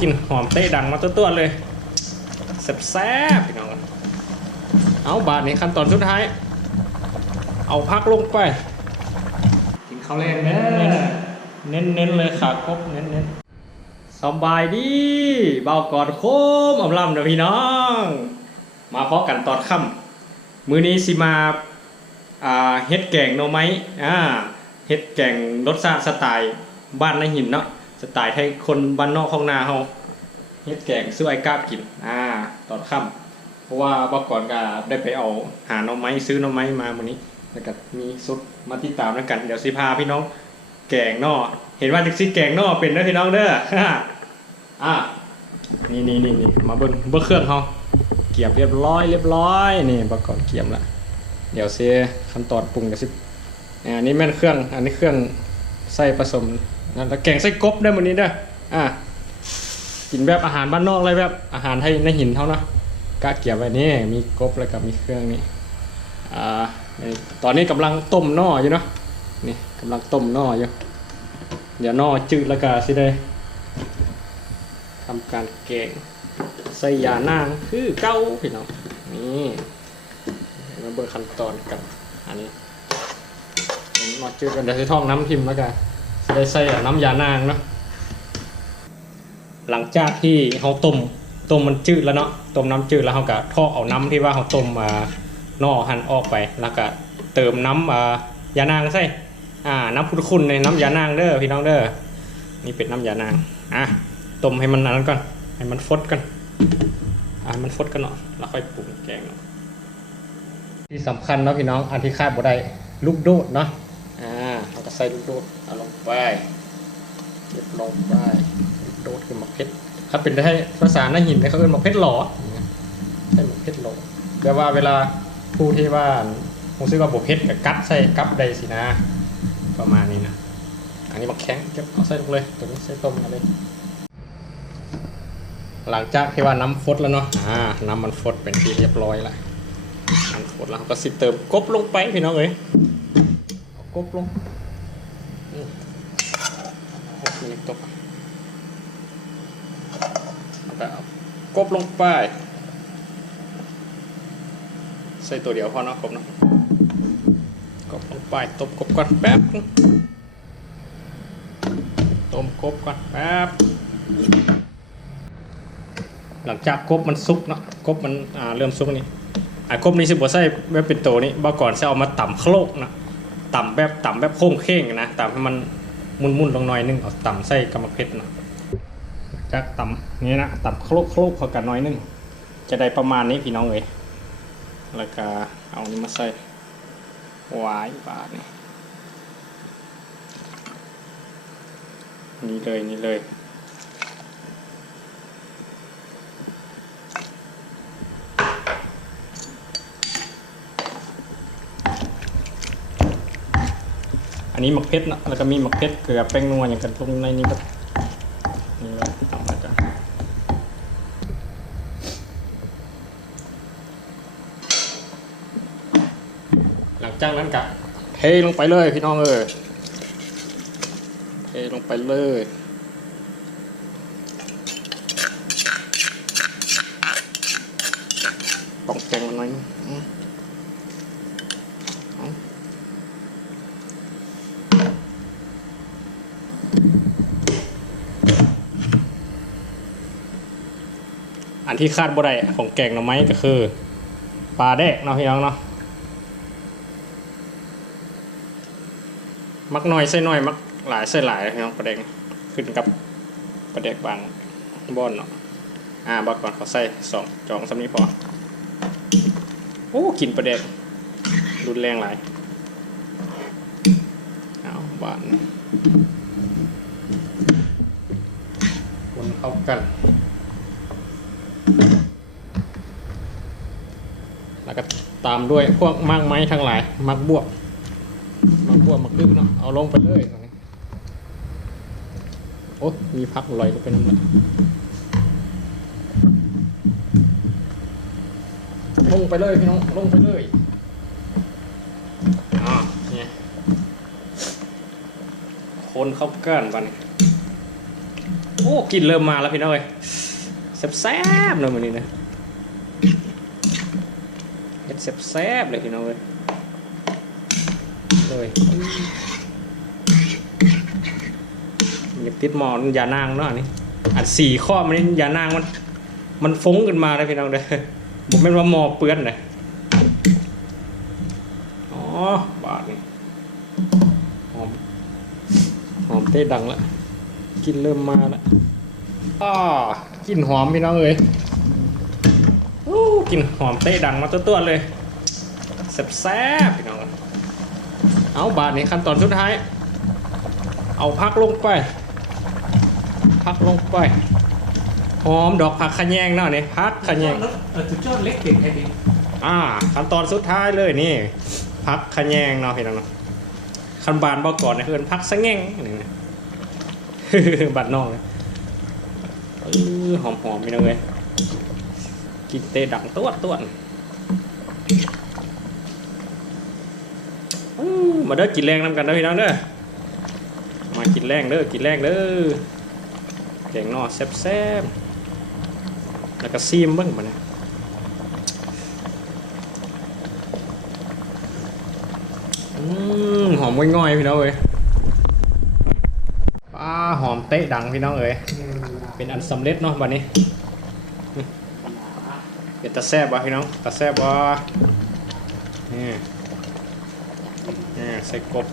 กินหอมเตะดังมาตัวๆเลยแซ่บๆพี่น้องเอาบาทนี้ขั้นตอนสุดท้ายเอาพักลงไปกินข้าวแรงเน้นเลยขาครบเน้นสบายดีเบากอดโค้มอำลำเด้อพี่น้องมาพบกันตอนค่ำมื้อนี้สิมาเฮ็ดแกงหน่อไม้เฮ็ดแกงรสชาติสไตล์บ้านในหินเนาะสไตล์ไทยคนบ้านนอกของนาเฮาเฮ็ดแกงซื้อไอ้กาบกินตอนค่ำเพราะว่าเมื่อก่อนก็ได้ไปเอาหาหน่อไม้ซื้อหน่อไม้มามื้อนี้แล้วก็มีสุดมาติดตามแล้วกันเดี๋ยวสิพาพี่น้องแกงนอเห็นว่าจักสิแกงนอเป็นเด้อพี่น้องเด้อนี่มาเบิ่งเครื่องเฮาเกี่ยมเรียบร้อยนี่เมื่อก่อนเกี่ยมละเดี๋ยวสิขั้นตอนปรุงก็สิอันนี้แม่นเครื่องอันนี้เครื่องใส่ผสมนั่นแล้วแกงไส้กบได้มื้อนี้เด้อกินแบบอาหารบ้านนอกเลยแบบอาหารไทยในหินเท่านะกะเกี่ยวไว้นี่มีกบแล้วก็มีเครื่องนี้ตอนนี้กำลังต้มน่ออยู่เนาะนี่กำลังต้มน่ออยู่เดี๋ยวน่อจืดแล้วก็สิได้ทำการแกงใส่ยานางคือเก้าพี่น้องนี่มาเบิ่งขั้นตอนกันอันนี้น่อจืดกันเดี๋ยวสิท่องน้ำพิมพ์แล้วกันได้ใส่น้ำยานางเนาะหลังจากที่เขาต้มมันจืดแล้วเนาะต้มน้ำจืดแล้วเขาก็ทอกเอาน้ำที่ว่าเขาต้มมาน่อหั่นออกไปแล้วก็เติมน้ำยานางใส่น้ำขุ่นๆในน้ำยานางเด้อพี่น้องเด้อนี่เป็นน้ำยานางต้มให้มันนั้นก่อนให้มันฟดกันมันฟดกันเนาะแล้วค่อยปรุงแกงเนาะที่สำคัญเนาะพี่น้องอันที่คาดบ่ได้ลูกโดดเนาะเราก็ใส่ลูกโดดเอาลงไปเก็บลงไปโดดคือหมกเพชรถ้าเป็นได้ภาษาหน้าหินเขาเรียกหมกเพชรหล่อใช่หมกเพชรหล่อแต่ว่าเวลาผู้ที่ว่าผมซื้อว่าหมกเพชรกับกัดใส่กับใดสินะประมาณนี้นะอันนี้หมกแข็งเก็บเอาใส่ลงเลยตัวนี้ใส่ต้มกันเลยหลังจากที่ว่าน้ำฟดแล้วเนาะน้ำมันฟดเป็นที่เรียบร้อยแล้วน้ำฟดแล้วก็สิเติมกบลงไปพี่น้องเอ้ยกบลงนี่ตกกบลงไปใส่ตัวเดียวพอเนาะกบเนาะกบลงไปต้มกบก่อนแป๊บต้มกบก่อนแป๊บหลังจากกบมันสุกเนาะกบมันเริ่มสุกนี่กบนี้สิบ่ใส่แบบเป็นตัวนี้บ่ก่อนจะเอามาต่ำโคลกนะต่ำแบบโค้งเข่งนะต่ำให้มันมุนลงหน่อยนึงเอาต่ำใส่กระมังเพชรนะจากต่ำนี่นะต่ำโคลกเขากันหน่อยนึงจะได้ประมาณนี้พี่น้องเลยแล้วก็เอานี้มาใส่หวายบาทนี่เลยอันนี้หมักเพชรนะแล้วก็มีหมักเพชรเกลือแป้งนัวอย่างกันตรงในนี้ก็นี่เลยเอามาจ้ะหลังจากนั้นก็เทลงไปเลยพี่น้องเทลงไปเลยต้องแกงมันหน่อยอันที่คาดบ่ได้ของแกงหน่อไม้ก็คือปลาแดกเนาะพี่น้องเนาะมักน้อยใส่น้อยมักหลายใส่หลายพี่น้องปลาแดกขึ้นกับปลาแดกบางบ่อนเนาะบ่ก่อนเขาใส่2 จองสำนี้พอโอ้กินปลาแดกรุนแรงหลายบ้านคนเข้ากันแล้วก็ตามด้วยพวกมากไม้ทั้งหลายมักบวกมักดึกเนาะเอาลงไปเลยโอ้มีพักลอยก็เป็นน้ำมันลงไปเลยพี่น้องลงไปเลยเนี่ยคนเข้ากันบ้าน โอ้กลิ่นเริ่มมาแล้วพี่น้องเอ้ยแซ่บๆเลยวันนี้นะเฮ็ดแซ่บๆเลยพี่น้องเอ้ยเลยอยากติดหมอนยานางเนาะนี่อัดสี่ข้อมันยานางมันฟุ้งขึ้นมาเลยพี่น้องเด้อผมไม่นว่าหมอเปื้อนเลยอ๋อบาดนี่หอมเต้ดังแล้วกินเริ่มมาแล้วกลิ่นหอมพี่น้องเอ้ยกลิ่นหอมเต้ดังมาตัวๆเลยแซ่บๆพี่น้องเอาบาดนี้ขั้นตอนสุดท้ายเอาพักลงไปหอมดอกผักขะแยงเนาะนี่ผักขะแยงจุดยอดเล็กเด็ดแค่นี้ขั้นตอนสุดท้ายเลยนี่ผักขะแยงเนาะพี่น้องเนาะคันบานบอกก่อนนะเพื่อนผักสะแงงนี่นะบาดนอกเลยหอมพี่น้องเลยกินเตะดังตัวมาเด้อกินแรงน้ำกันนะพี่น้องเด้อมากินแรงเด้อแกงนอกแซ่บๆแล้วก็ซีมเบิ้งมาเนี่ยหอมง่อยๆพี่น้องเอ้ยหอมเตะดังพี่น้องเอ้ยเป็นอันสำเร็จเนาะบัดนี้เป็นตะแซ่บวะพี่น้องตะแซ่บวะนี่ใส่กบ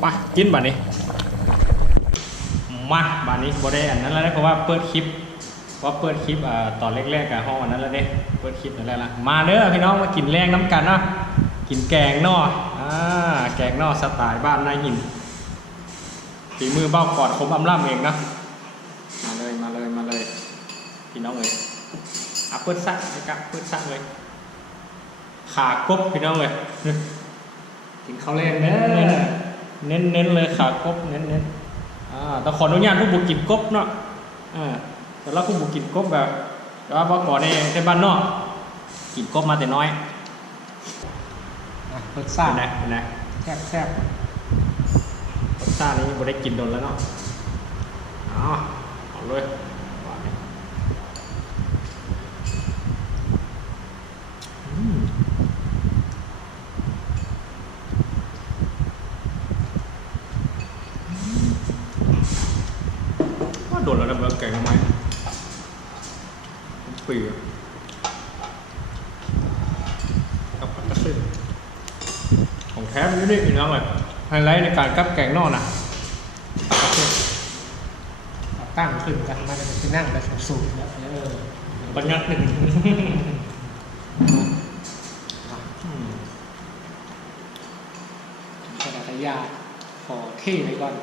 ไปกินบัดนี้มาบัดนี้บ่ได้อันนั้นแล้วเพราะว่าเปิดคลิปตอนแรกๆกับห้องอันนั้นแล้วเด้เปิดคลิปนั่นแหละมาเด้อพี่น้องมากินแรงน้ำกันเนาะกินแกงนอกแกงนอกสไตล์บ้านนายหินฝีมือเบ้ากอดคมอำล่ำเองนะมาเลยพี่น้องเลยเปิดซักนะครับเปิดซักเลยขากบพี่น้องเลยกินข้าวแรงเด้อเน้นเลยขากบเน้นแต่ขออนุญาตผู้บุกกินกบเนาะแต่ละผู้บุกกินกบแบบว่าเบ้ากอดในบ้านนอกกินกบมาแต่น้อยรสชาตินะแซ่บรสชาตินี้บ่ได้กินโดนแล้วเนาะเอาเลยว่าโดนแล้วนะเบอร์แกงทำไมปีกับกระสือของแท้มันนี่พี่น้องเลยไฮไลท์ในการกับแกงนอกนะตั้งขึ้นกันมาจะไปนั่งไปสูงแล้วบรรยากาศหนึ่งกระดาษยาขอเท่ไว้ก่อน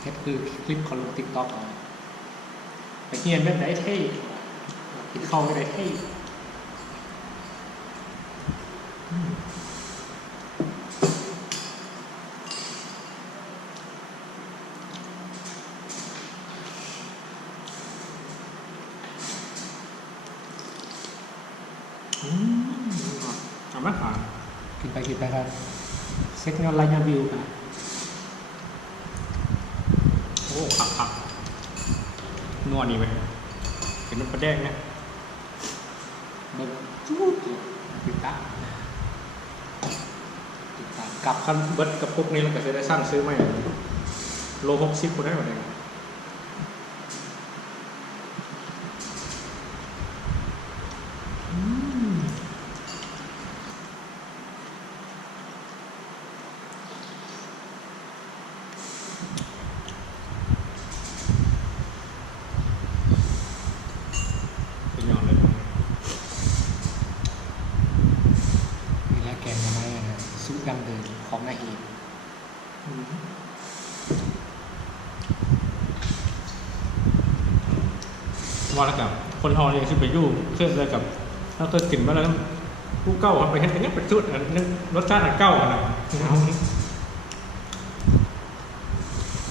เฮ็ดคือคลิปของลงติ๊กต็อกไปเฮียนแบบไหนเท่กินข้าวไม่ได้เท่เอาไหมครับกินไปครับเซ็กเงาไลน์วิวกันโอ้ขับนวดนี่ไหมเป็นน้ำปลาแดงเนี่ยเบิ้งจุ๊บติดตามกับขั้นเบิร์ดกับพวกนี้เราก็จะได้สร้างซื้อไหมโล60คนได้หมดเลยสูตรดั้งเดิมของนายเองว่าแล้วกับคนทองเนี่ยคือไปยู่เครื่องเลยกับถ้าเคยกินมาแล้วผู้เก้าไปเห็นอย่างนี้เป็นชุดนึงรสชาติเก้านะ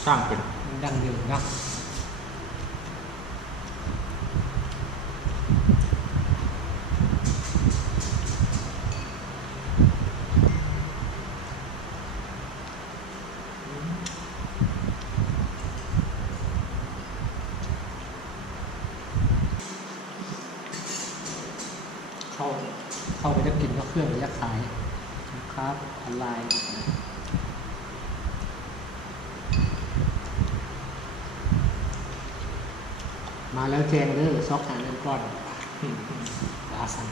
สร้างเป็นดั้งเดิมเนาะ เข้าไปจะกินก็เครื่องระยะขายครับออนไลน์มาแล้วแจ้งเลยซอกหาเงินก้อนลาสัน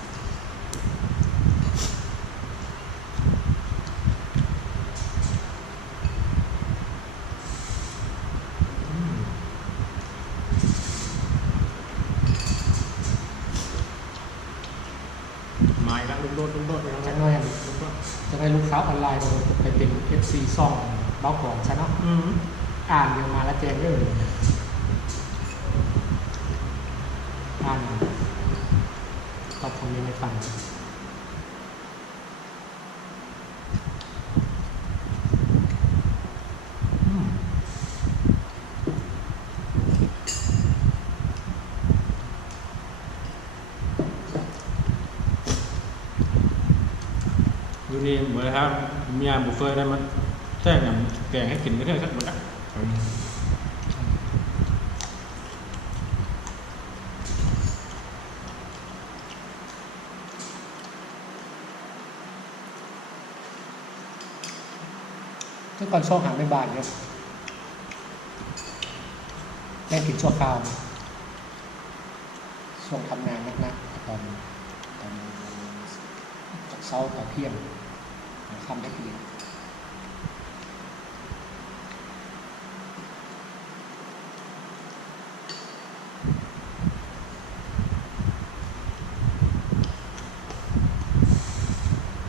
ไม้ละลุกโดดจะน้อยจะได้ลูกค้าออนไลน์เราไปเป็น FC ซ่องเบ้าของใช่เนาะอ่านเดี๋ยวมาแล้วแจ้งเลยอ่านตอบคอมเมนต์ให้ฟังดูนี่เหมือนครับมีบุฟเฟ่ได้มันแจ้งอย่างแกงให้กินก็ได้สักหมดอ่ะทุกคนชอบหาในบ้านเนี่ยแม่กินชั่วคราวช่วงทำงานนักๆตอนจากเช้าต่อเที่ยงค่ำได้กิน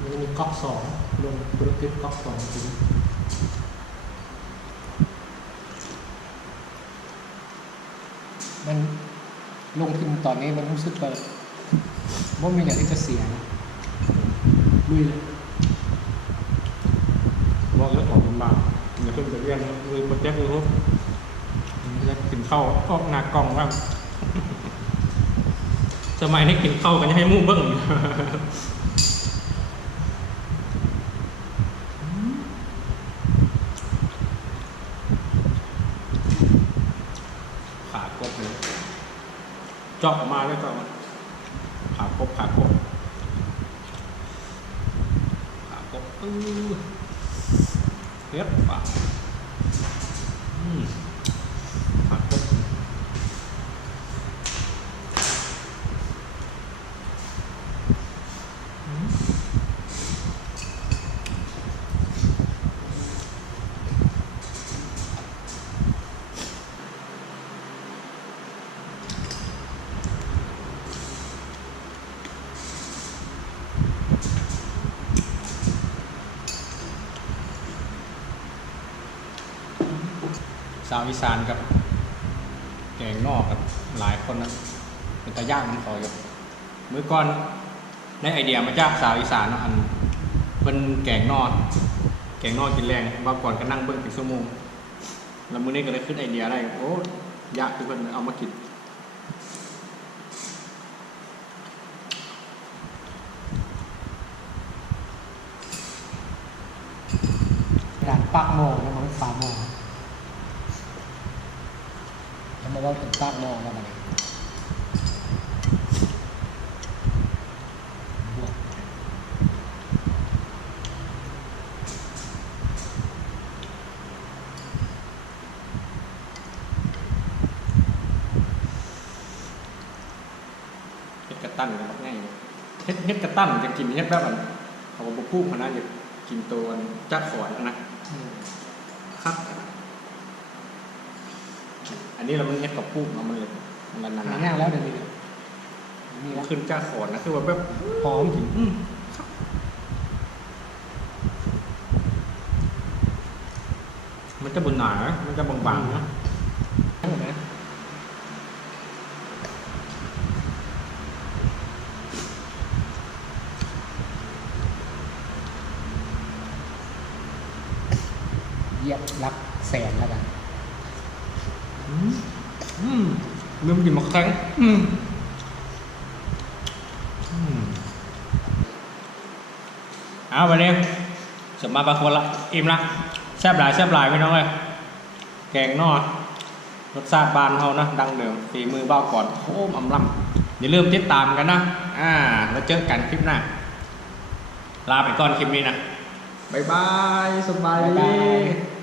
มันมีก๊อกสองลงธุรกิจก๊อกสองจริงมันลงทุนตอนนี้มันรู้สึกว่ามีอย่างที่จะเสียนะลุยเลย บอกเรื่องของลำบากอย่าเพิ่งไปเรียนเลยโปรเจกต์เลยครับจะกินข้าวออกหน้ากล่องบ้างสมัยนี้กินข้าวกันจะให้มู่เบิ้งขากบเลยเจาะออกมาเลยก็ขากบขากบเรียบปากขากบสาวอีสานกับแกงนอกกับหลายคนนะเป็นตะย่างมันพออยู่มื้อก่อนได้ไอเดียมาจากสาวอีสานเนาะอันเป็นแกงนอกกินแรงบางก่อนก็นั่งเบิ่งเป็นชั่วโมงแล้วมื้อนี้ก็เลยขึ้นไอเดียได้โอ้ยากคือเพิ่นเอามากินด่านปากโมงนะมันฝาโมงทำไมว่าถึงปากโมงแล้วมันเฮ็ดกระตั้นกันง่ายเฮ็ดกระตั้นจะกินเฮ็ดแบบอันเขาบอกพูดมานะอยากกินตัวจักขอนนะครับอันนี้เรามันเฮ็ดกับพูดมันเลยมันนาน หาง่ายแล้วเดี๋ยวนี้มีแล้ว ขึ้นจักขอนนะคือว่าแบบหอมถึงมันจะบนหนามันจะบางๆนะ เห็นไหมเหยียบรักแสนแล้วกัน ลืมกินหมกแข็งเอาวันนี้สมมาปลาคนละอิ่มละแซ่บหลายพี่น้องเลยแกงนอดรสชาติบ้านเขานะดังเดิมฝีมือเบ้าก่อนโค้มอำลำอย่าลืมติดตามกันนะแล้วเจอกันคลิปหน้า ลาไปก่อนคลิปนี้นะ บ๊ายบายสบาย บ๊ายบา ดี ย